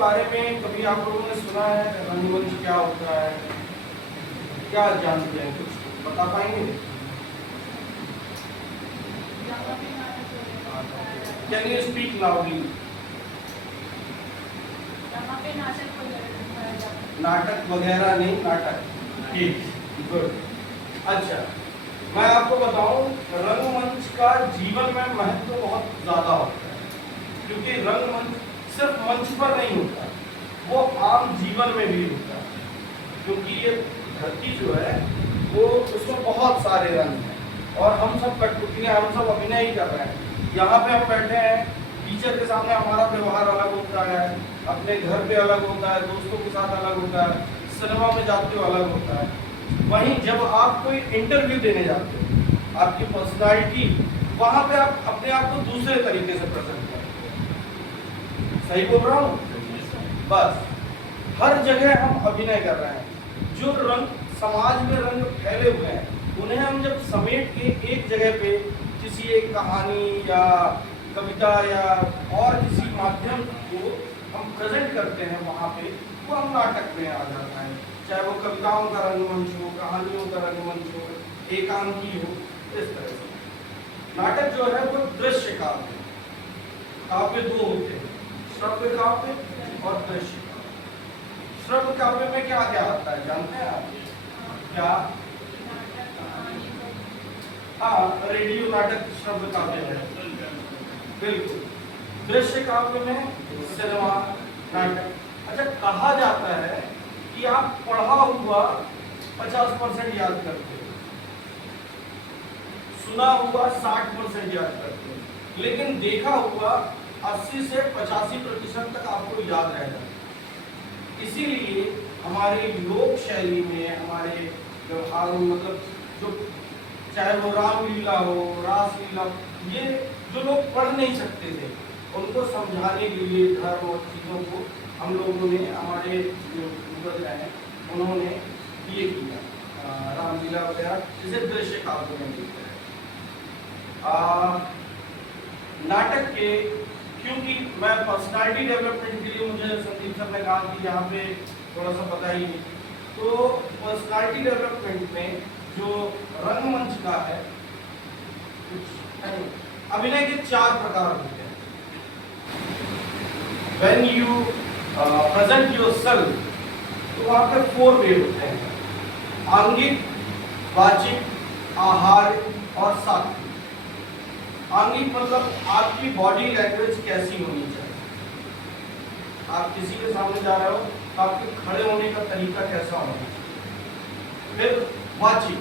बारे में कभी आप लोगों ने सुना है? रंगमंच क्या होता है, क्या जानते हैं, कुछ बता पाएंगे? Can you speak loudly? नाटक वगैरह नहीं, नाटक, ठीक, गुड। अच्छा, मैं आपको बताऊं, रंगमंच का जीवन में महत्व बहुत ज्यादा होता है, क्योंकि रंगमंच सिर्फ मंच पर नहीं होता, वो आम जीवन में भी होता है। क्योंकि ये धरती जो है वो, उसमें बहुत सारे रंग हैं और हम सब कठपुतलियां, हम सब अभिनय ही कर रहे हैं। यहाँ पे हम बैठे हैं, टीचर के सामने हमारा व्यवहार अलग होता है, अपने घर पे अलग होता है, दोस्तों के साथ अलग होता है, सिनेमा में जाते हो अलग होता है। वहीं जब आप कोई इंटरव्यू देने जाते हो, आपकी पर्सनालिटी, वहां पे आप अपने आप को दूसरे तरीके से प्रेजेंट करते हो। सही बोल रहा हूँ? बस हर जगह हम अभिनय कर रहे हैं। जो रंग समाज में रंग फैले हुए हैं, उन्हें हम जब समेट के एक जगह पे किसी एक कहानी या कविता या और किसी माध्यम को हम प्रेजेंट करते हैं, वहाँ पे वो हम नाटक में आ जाता है। चाहे वो कविताओं का रंगमंच हो, कहानियों का रंगमंच हो, एकांकी हो, इस तरह से। नाटक जो है वो दृश्य काव्य, काव्य दो होते हैं, श्रव्य काव्य और दृश्य काव्य। श्रव्य काव्य में क्या क्या आता है जानते हैं आप? क्या? हाँ, रेडियो नाटक श्रव्य काव्य है, बिल्कुल। दृश्य काव्य में सिनेमा, नाटक। अच्छा, कहा जाता है कि आप पढ़ा हुआ 50% याद करते हो, सुना हुआ 60% याद करते हो, लेकिन देखा हुआ 80 से 85% तक आपको याद रह जाता है। इसीलिए हमारे लोक शैली में, हमारे व्यवहार में, मतलब जो चाहे वो रामलीला हो, रासलीला, ये जो लोग पढ़ नहीं सकते थे, उनको समझाने के लिए धर्म और चीज़ों को हम लोगों ने, हमारे जो पूर्वज हैं उन्होंने ये किया, रामलीला वगैरह, जिसे दृश्य काव्य में मिलता है। नाटक के, क्योंकि मैं पर्सनालिटी डेवलपमेंट के लिए, मुझे संदीप सर ने कहा कि यहाँ पे थोड़ा सा बताइए, तो पर्सनालिटी डेवलपमेंट में जो रंगमंच का है, अभिनय के 4 प्रकार होते हैं। When you present yourself, तो वहाँ पे 4 वे होते हैं: आंगिक, वाचिक, आहार और सात्विक। आंगिक मतलब आपकी बॉडी लैंग्वेज कैसी होनी चाहिए। आप किसी के सामने जा रहे हो तो आपके खड़े होने का तरीका कैसा होना चाहिए। फिर वाचिक,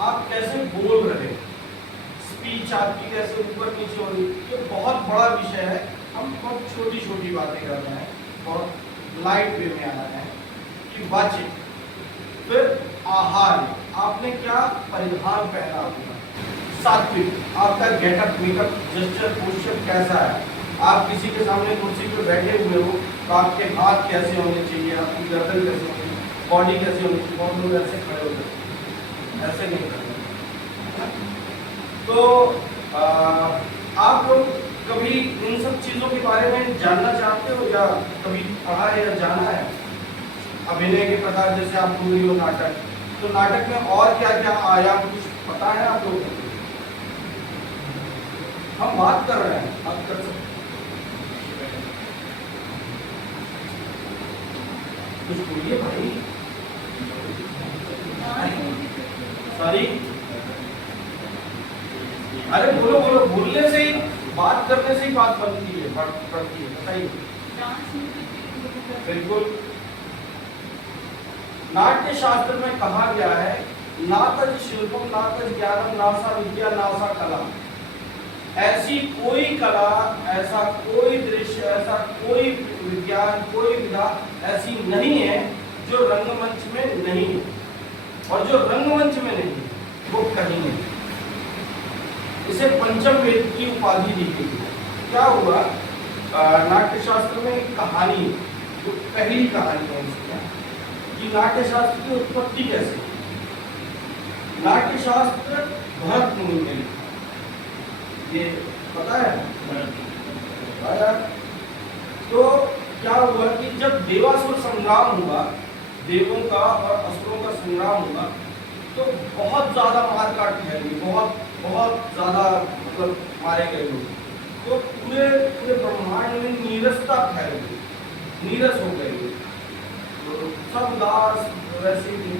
आप कैसे बोल रहे हैं, स्पीच आपकी कैसे ऊपर नीचे हो रही है। ये बहुत बड़ा विषय है, हम बहुत छोटी छोटी बातें कर रहे हैं, बहुत लाइट वे में आ रहे हैं कि वाचिक। फिर आहार, आपने क्या परिधान पहना हुआ। सात्विक, आपका गेटअप, मेकअप, जेस्चर, पोस्चर कैसा है। आप किसी के सामने कुर्सी पे बैठे हुए हो तो आपके हाथ कैसे होने चाहिए, आपकी गर्दन कैसे होनी चाहिए, बॉडी कैसे होनी चाहिए। बहुत लोग ऐसे खड़े होते हैं, ऐसे नहीं करते। तो आप लोग कभी इन सब चीज़ों के बारे में जानना चाहते हो या कभी पढ़ा है या जाना है? अभिनय के प्रकार, जैसे आप बोल रही हो नाटक, तो नाटक में और क्या क्या आयाम, कुछ पता है आप लोगों को? हम बात कर रहे हैं, बात कर सकते हैं, कुछ बोलिए भाई। सॉरी, अरे बोलो बोलो, बोलने से ही, बात करने से ही बात बनती है, बढ़ती है। बताइए। बिल्कुल, नाट्य शास्त्र में कहा गया है, नातज शिल्पम नातज ज्ञानम नासा विद्या नासा कला। ऐसी कोई कला, ऐसा कोई दृश्य, ऐसा कोई विज्ञान, कोई विधा ऐसी नहीं है जो रंगमंच में नहीं है, और जो रंगमंच में नहीं है वो कहीं नहीं। इसे पंचम वेद की उपाधि दी गई। क्या हुआ, नाट्य शास्त्र में एक कहानी, जो पहली कहानी है इसमें, कि नाट्य शास्त्र की उत्पत्ति कैसे। नाट्य शास्त्र भरत मुनि ने लिखा, ये पता है? तो क्या हुआ कि जब देवासुर संग्राम हुआ, देवों का और असुरों का संग्राम हुआ, तो बहुत ज्यादा मारकाट फैली, बहुत बहुत ज्यादा मतलब मारे गए लोग। तो पूरे पूरे ब्रह्मांड में नीरसता फैल गई, नीरस हो गए लोग, तो सब उदास वैसे ही।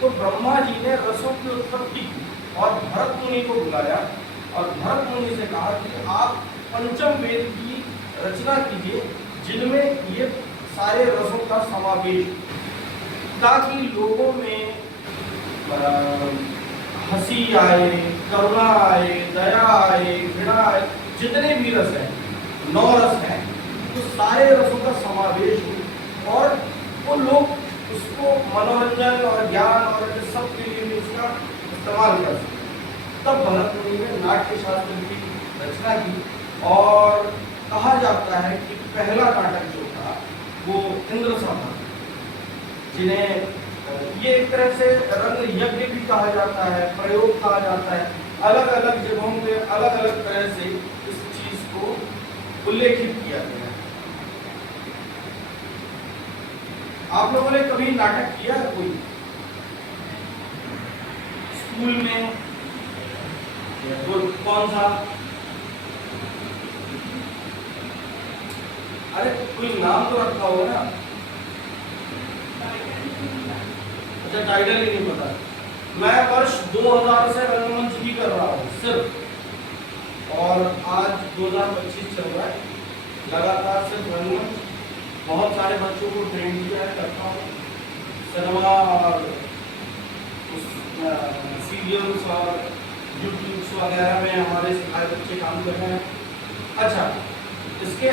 तो ब्रह्मा जी ने रसों की उत्पत्ति की और भरत मुनि को बुलाया और भरत मुनि से कहा कि आप पंचम वेद की रचना कीजिए जिनमें ये सारे रसों का समावेश, ताकि लोगों में हंसी आए, करुणा आए, दया आए, घृणा आए, जितने भी रस हैं, 9 रस हैं, तो सारे रसों का समावेश हो और वो लोग उसको मनोरंजन और ज्ञान और सब के लिए भी उसका इस्तेमाल कर सकें। तब भरत मुनि ने नाट्य शास्त्र की रचना की और कहा जाता है कि पहला नाटक जो था वो इंद्रसभा, जिन्हें ये एक तरह से रंग यज्ञ भी कहा जाता है, प्रयोग कहा जाता है। अलग अलग जगहों पे अलग अलग तरह से इस चीज को उल्लेखित किया गया है। आप लोगों ने कभी नाटक किया है कोई स्कूल में? वो कौन सा? अरे कोई नाम तो रखा होगा ना? अच्छा, टाइटल ही नहीं पता। मैं वर्ष 2000 से रंगमंच ही कर रहा हूँ सिर्फ, और आज 2025 चल रहा है, लगातार सिर्फ रंगमंच। बहुत सारे बच्चों को ट्रेन किया है, करता हूँ सिनेमा और सीरियल्स और यूट्यूब्स वगैरह में हमारे सिखाए बच्चे काम कर रहे हैं। अच्छा, इसके